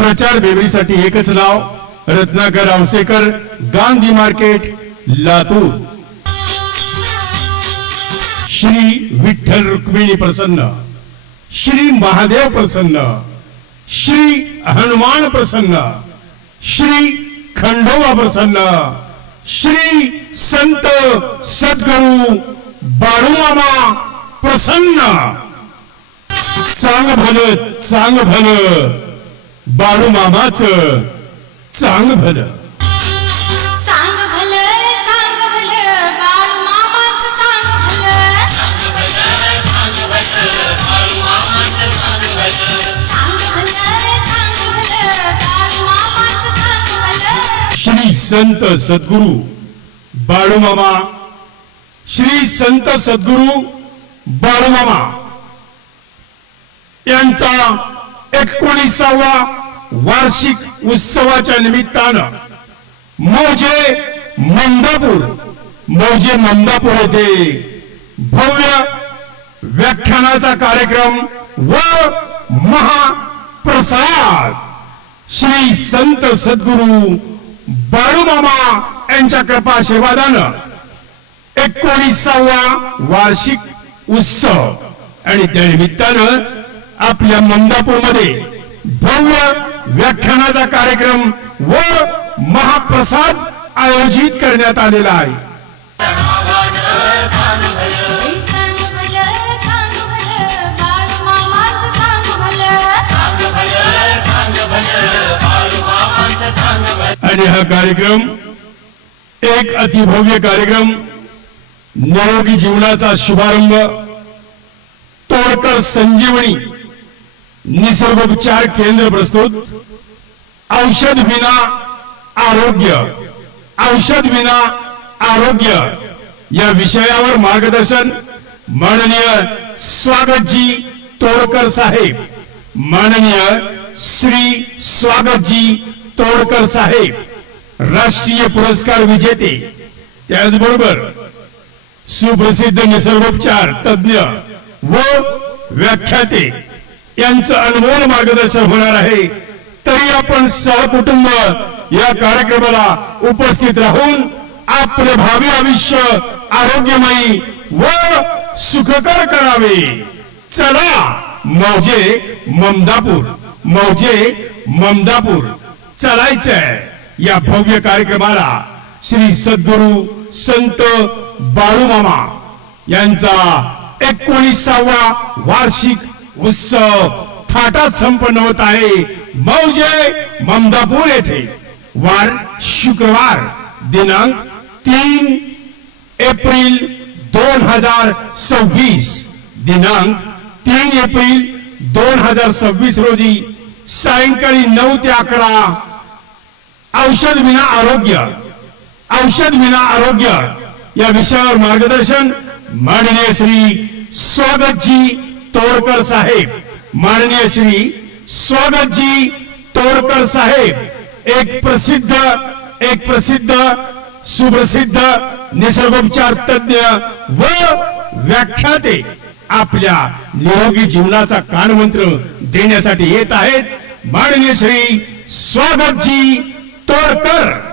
प्रचार बेवरीसाठी एकच नाव, रत्नाकर आवसेकर, गांधी मार्केट, लातूर। श्री विठ्ठल रुक्मिणी प्रसन्न, श्री महादेव प्रसन्न, श्री हनुमान प्रसन्न, श्री खंडोबा प्रसन्न, श्री संत सद्गुरु बाळूमामा प्रसन्न। चांग भलं बाळूमामाच चांग भलं। चांग भलं बाळूमामाच चांग भलं। चांग भलं बाळूमामाच चांग भलं। श्री संत सद्गुरु बाळूमामा, श्री संत सद्गुरु बाळूमामा यांचा 19वा वार्षिक उत्सवाच्या निमित्तानं मौजे ममदापूर येथे भव्य व्याख्यानाचा कार्यक्रम व महाप्रसाद श्री संत सद्गुरु बाळूमामा यांच्या कृपा आशीर्वादानं 19वा वार्षिक उत्सव आणि त्या निमित्तानं आपल्या ममदापूरमध्ये भव्य व्याख्यानाचा कार्यक्रम व महाप्रसाद आयोजित करण्यात आलेला आहे। आणि हा कार्यक्रम एक अतिभव्य कार्यक्रम, निरोगी जीवनाचा शुभारंभ, तोडकर संजीवनी निसर्गोपचार केंद्र प्रस्तुत, औषध विना आरोग्य या विषयावर मार्गदर्शन माननीय स्वागतजी तोडकर साहेब, माननीय श्री स्वागतजी तोडकर साहेब, राष्ट्रीय पुरस्कार विजेते, त्याचबरोबर सुप्रसिद्ध निसर्गोपचार तज्ञ व व्याख्याते यांचं अनमोल मार्गदर्शन होणार आहे। तरी आपण सहकुटुंब या कार्यक्रमाला उपस्थित राहून आपले भावी आयुष्य आरोग्यमयी व सुखकर करावे। चला मौजे ममदापूर चलायचंय। या भव्य कार्यक्रमाला श्री सद्गुरु संत बाळूमामा यांचा 19वा वार्षिक उत्सव थाटात संपन्न होत आहे मौजे ममदापूर येथे। वार शुक्रवार दिनांक 3 एप्रिल 2026, दिनांक 3 एप्रिल 2026 रोजी सायंकाळी 9 ते 11 औषध विना आरोग्य या विषयावर मार्गदर्शन माननीय श्री स्वागतजी तोडकर साहेब, माननीय श्री स्वागतजी तोडकर साहेब एक प्रसिद्ध सुप्रसिद्ध निसर्गोपचार तज्ञ व व्याख्याते आपल्या निरोगी जीवनाचा कानमंत्र देण्यासाठी येत आहेत। माननीय श्री स्वागतजी तोडकर।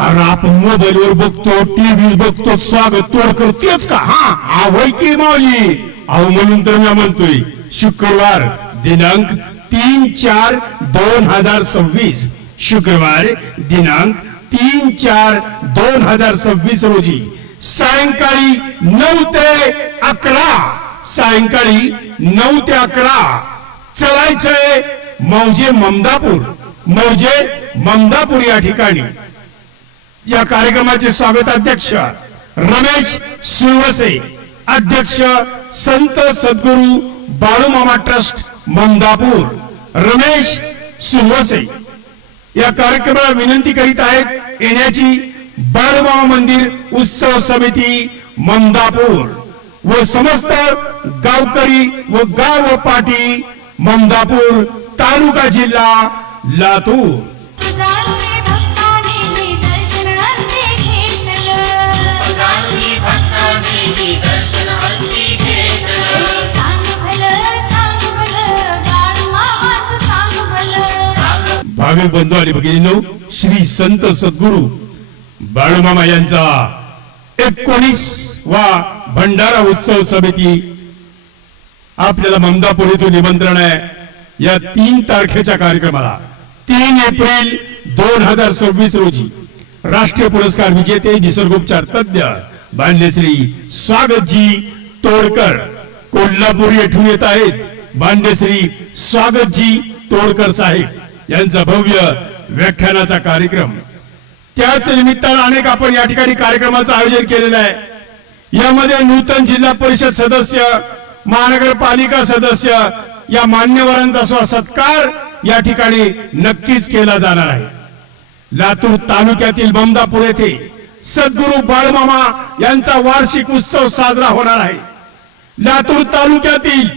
अरे आपण मोबाईलवर बघतो, टीव्ही बघतो, स्वागत तोडकर तेच का? हा आवय की माऊली, अहो म्हणून तर मी म्हणतोय शुक्रवार दिनांक 3/4/2026, शुक्रवार दिनांक 3/4/2026 रोजी सायंकाळी 9 ते 11 चलायचंय मौजे ममदापूर या ठिकाणी। या कार्यक्रमाचे स्वागताध्यक्ष रमेश सुरवसे, अध्यक्ष संत सद्गुरु बाळूमामा ट्रस्ट ममदापूर रमेश सुरवसे या कार्यक्रमाला विनंती करीत आहेत येण्याची बाळूमामा मंदिर उत्सव समिती ममदापूर व समस्त गावकरी व गाव पाटी ममदापूर तालुका जिल्हा लातूर। दर्शन भाविक बंधू आणि भगिनींनो, श्री संत सद्गुरू बाळूमामा यांचा 19वा भंडारा उत्सव समिती आपल्याला ममदापूर येथून निमंत्रण आहे या 3 तारखेच्या कार्यक्रमाला. 3 एप्रिल 2026 रोजी राष्ट्रीय पुरस्कार विजेते निसर्गोपचार तज्ञ मान्यश्री स्वागतजी तोडकर कोल्हापूर येथून येत आहेत. मान्यश्री स्वागतजी तोडकर साहेब यांचा भव्य व्याख्यानाचा कार्यक्रम. त्याच निमित्तानं अनेक आपण या ठिकाणी कार्यक्रमाचं आयोजन केलेलं आहे. यामध्ये नूतन जिल्हा परिषद सदस्य, महानगरपालिका सदस्य या मान्यवरांचा सत्कार या ठिकाणी नक्कीच केला जाणार आहे. लातूर तालुक्यातील ममदापूर येथे सद्गुरू बाळूमामा यांचा वार्षिक उत्सव साजरा होणार आहे. लातूर तालुक्यातील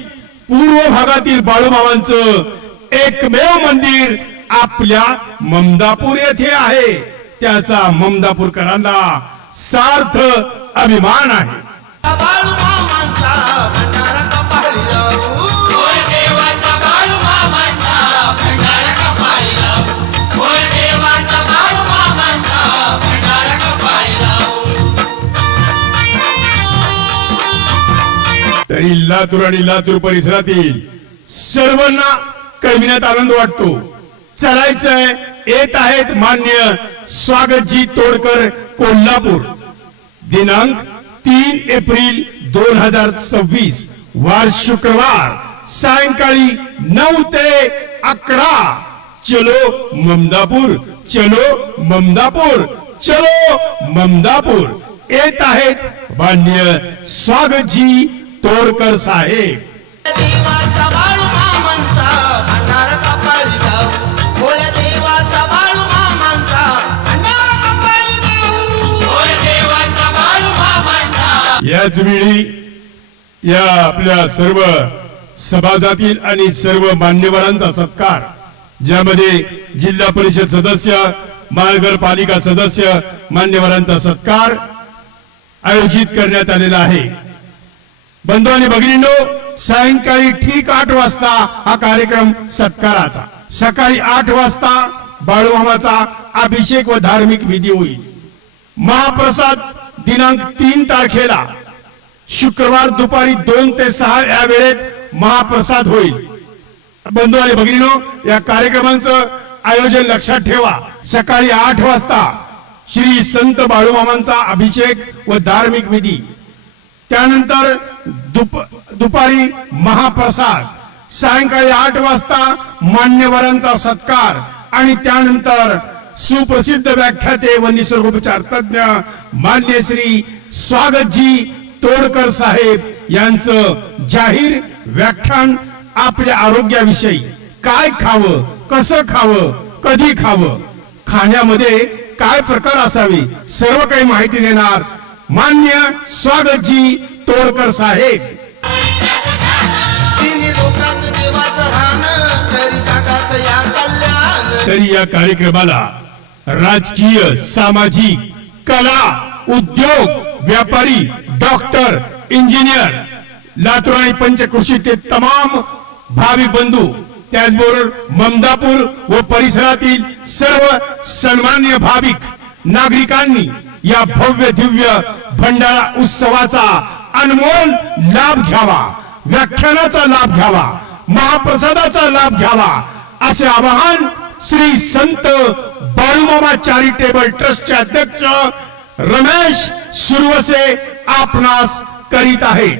पूर्व भागातील बाळूमामांचं एकमेव मंदिर आपल्या ममदापूर येथे आहे. त्याचा ममदापूरकरांना सार्थ अभिमान आहे. बाळूमामांचा भंडारा कपाळी लावू. होय देवाचा बाळूमामांचा भंडारा कपाळी लावू. होय देवाचा बाळूमामांचा भंडारा कपाळी लावू. तरी लातूर आणि लातूर परिसरातील सर्वांना कळविण्यात आनंद वाटतो. चलायचंय, येत आहेत मान्य स्वागतजी तोडकर कोल्हापूर. दिनांक 3 एप्रिल 2026 वार शुक्रवार सायंकाळी 9 ते 11. चलो ममदापूर, चलो ममदापूर, चलो ममदापूर. येत आहेत मान्य स्वागतजी तोडकर साहेब. देवाचा बाळूमामांचा भंडारा कपाळी लावू. होय देवाचा बाळूमामांचा भंडारा कपाळी लावू. होय देवाचा बाळूमामांचा. याच वेळी या आपल्या सर्व समाजातील आणि सर्व मान्यवरांचा सत्कार, ज्यामध्ये जिल्हा परिषद सदस्य, महानगरपालिका सदस्य मान्यवरांचा सत्कार आयोजित करण्यात आलेला आहे. बंधू आणि भगिनींनो, सायंकाळी ठीक 8 वाजता हा कार्यक्रम सत्काराचा. सकाळी 8 वाजता बाळूमामाचा अभिषेक व धार्मिक विधी होईल. महाप्रसाद दिनांक 3 तारखेला शुक्रवार दुपारी 2 ते 6 या वेळेत महाप्रसाद होईल. बंधू आणि भगिनींनो, या कार्यक्रमांचं आयोजन लक्षात ठेवा. सकाळी 8 वाजता श्री संत बाळूमामांचा अभिषेक व धार्मिक विधी, त्यानंतर दुपारी महाप्रसाद, सायंकाळी 8 वाजता मान्यवरांचा सत्कार आणि त्यानंतर सुप्रसिद्ध व्याख्याते व निसर्गोपचार तज्ञ मान्य श्री स्वागतजी तोडकर साहेब यांचं जाहीर व्याख्यान आपल्या आरोग्याविषयी. काय खावं, कसं खावं, कधी खावं, खाण्यामध्ये काय प्रकार असावे, सर्व काही माहिती देणार मान्य स्वागतजी तोडकर साहेब. तिन्ही लोकात देवाचं राहणं, तरी जगाचं या कल्याण. तरी या कार्यक्रमाला राजकीय, सामाजिक, कला, उद्योग, व्यापारी, डॉक्टर, इंजिनियर, लातूर आणि पंचक्रोशीचे तमाम भाविक बंधू, त्याचबरोबर ममदापूर व परिसरातील सर्व सन्मान्य भाविक नागरिकांनी या भव्य दिव्य भंडारा उत्सवाचा अनमोल लाभ घ्यावा, व्याख्यानाचा लाभ घ्यावा, महाप्रसादाचा लाभ घ्यावा असे आवाहन श्री संत बाळूमामा चॅरिटेबल ट्रस्टचे अध्यक्ष रमेश सुरवसे आपणास करीत आहे.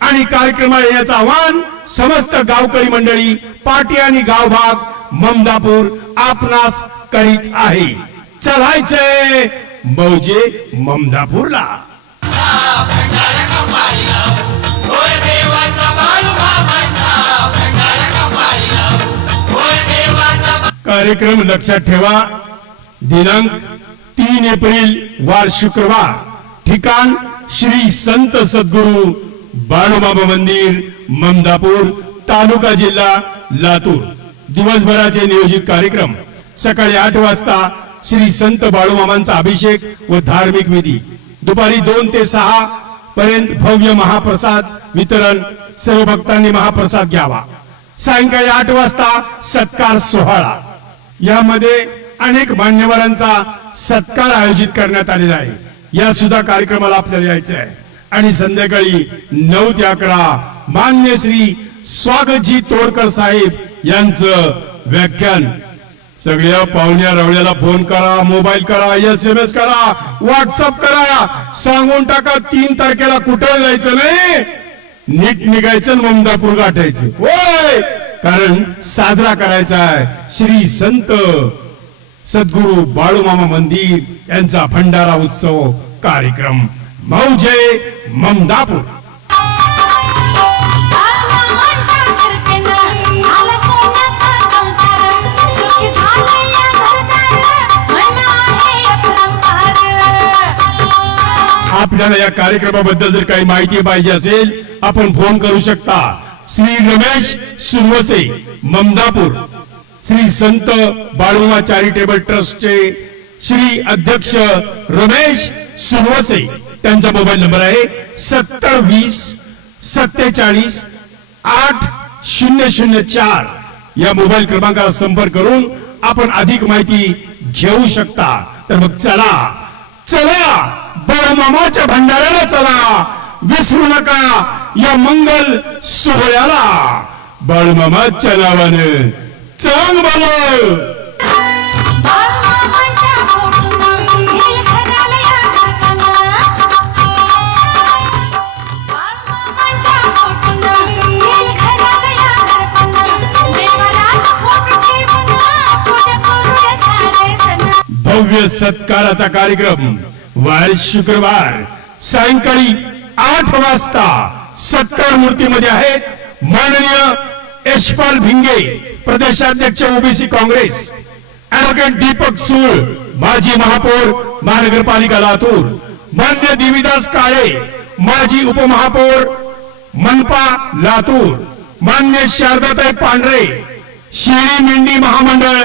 आणि कार्यक्रमाला येण्याचं आवाहन समस्त गावकरी मंडळी, पाटी आणि गावभाग ममदापूर आपणास करीत आहे. चलायचंय मौजे ममदापूरला. भंडारा कपाळी लावू. होय देवाचा बाळूमामांचा भंडारा कपाळी लावू. होय देवाचा. कार्यक्रम लक्षात ठेवा. दिनांक 3 एप्रिल वार शुक्रवार. ठिकाण श्री संत सद्गुरू बाळूमामा मंदिर, ममदापूर, तालुका जिल्हा लातूर. दिवसभराचे नियोजित कार्यक्रम. सकाळी 8 वाजता श्री संत बाळूमामांचा अभिषेक व धार्मिक विधी. दुपारी 2 ते 6 पर्यंत भव्य महाप्रसाद वितरण. सर्व भक्तांनी महाप्रसाद घ्यावा. सायंकाळी 8 वाजता सत्कार सोहळा. यामध्ये अनेक मान्यवरांचा सत्कार आयोजित करण्यात आलेला आहे. या सुद्धा कार्यक्रमाला आपल्याला यायचं आहे. आणि संध्याकाळी 9 ते 11 मान्य श्री स्वागतजी तोडकर साहेब यांचं व्याख्यान. सगळ्या पाहुण्या रवळ्याला फोन करा, मोबाईल करा, SMS करा, व्हॉट्सअप करा, सांगून टाका 3 तारखेला कुठं जायचं नाही, नीट निघायचं, ममदापूर गाठायचं. होय, कारण साजरा करायचा आहे श्री संत सद्गुरु बाळूमामा मंदिर यांचा भंडारा उत्सव कार्यक्रम. मौजे ममदापूर. बाळूमामांच्या कृपेनं झाला सोन्याचा संसार, सुखी झालं या घरदार, मन आहे अपरंपार. आपल्याला या कार्यक्रमाबद्दल जर काही माहिती पाहिजे असेल आपण फोन करू शकता. श्री रमेश सुरवसे ममदापूर, श्री संत बाळूमामा चॅरिटेबल ट्रस्टचे श्री अध्यक्ष रमेश सुरवसे. त्यांचा मोबाईल नंबर आहे 7020 47 8004. या मोबाईल क्रमांकाला संपर्क करून आपण अधिक माहिती घेऊ शकता. तर मग चला चला बाळूमामाच्या भंडाऱ्याला चला, विसरू नका या मंगल सोहळ्याला. बाळूमामाच्या नावानं चांग बोल. बाळूमामांच्या पोटनं येईल घराला या घरकानं. बाळूमामांच्या पोटनं येईल घराला या घरकानं. देवालाच पोट ठेवून पूजा करूया सारेजण. भव्य सत्काराचा कार्यक्रम वार शुक्रवार सायंकाळी 8 वाजता. सत्कार मूर्तीमध्ये आहेत माननीय यशपाल भिंगे प्रदेशाध्यक्ष ओबीसी काँग्रेस, ऍडव्होकेट दीपक सूळ माजी महापौर महानगरपालिका लातूर, मान्य देवीदास काळे माजी उपमहापौर मनपा लातूर, मान्य शारदाताई पांढरे शेळी मेंढी महामंडळ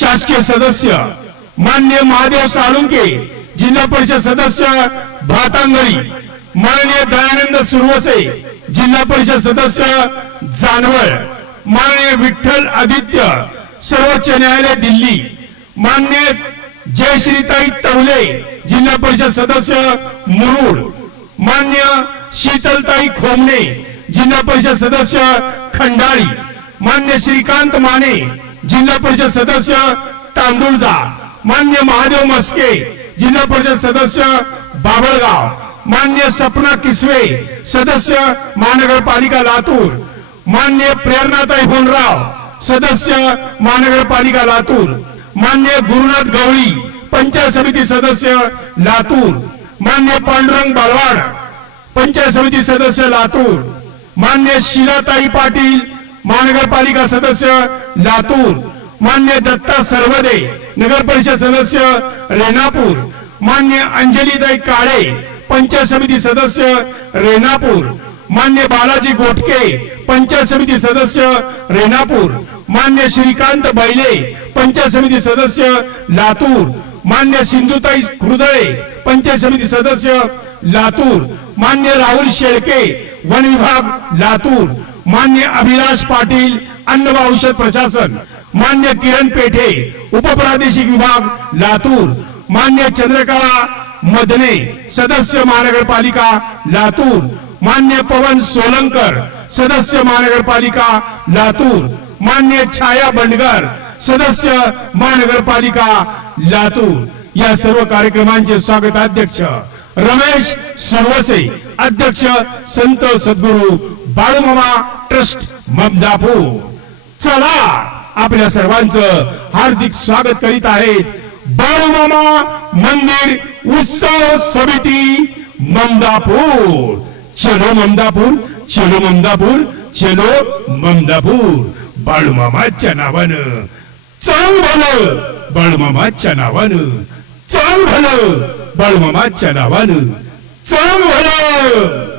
शासकीय सदस्य, मान्य महादेव साळुंके जिल्हा परिषद सदस्य भातांगळी, माननीय दयानंद सुरवसे जिल्हा परिषद सदस्य जानवळ, माननीय विठ्ठल आदित्य सर्वोच्च न्यायालय दिल्ली, मान्य जयश्रीताई तवले जिल्हा परिषद सदस्य मुरुड, मान्य शीतलताई खोमणे जिल्हा परिषद सदस्य खंडाळी, मान्य श्रीकांत माने जिल्हा परिषद सदस्य तांदुळजा, मान्य महादेव मस्के जिल्हा परिषद सदस्य बाबळगाव, मान्य सपना किसवे सदस्य महानगरपालिका लातूर, मान्य प्रेरणाताई होनराव सदस्य महानगरपालिका लातूर, मान्य गुरुनाथ गवळी पंचायत समिती सदस्य लातूर, मान्य पांडुरंग बालवाड पंचायत समिती सदस्य लातूर, मान्य शीलाताई पाटील महानगरपालिका सदस्य लातूर, मान्य दत्ता सरवदे नगर परिषद सदस्य रेणापूर, मान्य अंजलीताई काळे पंचायत समिती सदस्य रेणापूर, मान्य बालाजी गोटके पंचायत समिती सदस्य रेणापूर, मान्य श्रीकांत बैले पंचायत समिती सदस्य लातूर, मान्य सिंधुताई खुर्दळे पंचायत समिती सदस्य लातूर, मान्य राहुल शेळके वन विभाग लातूर, मान्य अभिलाष पाटील अन्न व औषध प्रशासन, मान्य किरण पेठे उपप्रादेशिक विभाग लातूर, मान्य चंद्रकला मदने सदस्य महानगरपालिका लातूर, मान्य पवन सोलंकर सदस्य महानगरपालिका लातूर, मान्य छाया बंडगर सदस्य महानगरपालिका लातूर. या सर्व कार्यक्रमांचे स्वागताध्यक्ष रमेश सुरवसे, अध्यक्ष संत सद्गुरु बाळूमामा ट्रस्ट ममदापूर. चला आपल्या सर्वांचं हार्दिक स्वागत करीत आहेत बाळूमामा मंदिर उत्सव समिती ममदापूर. चलो ममदापूर, चलो ममदापूर, चलो ममदापूर. बाळूमामाच्या नावानं चांग भलं, बाळूमामाच्या नावानं चांग भलं, बाळूमामाच्या नावानं चांग भलं.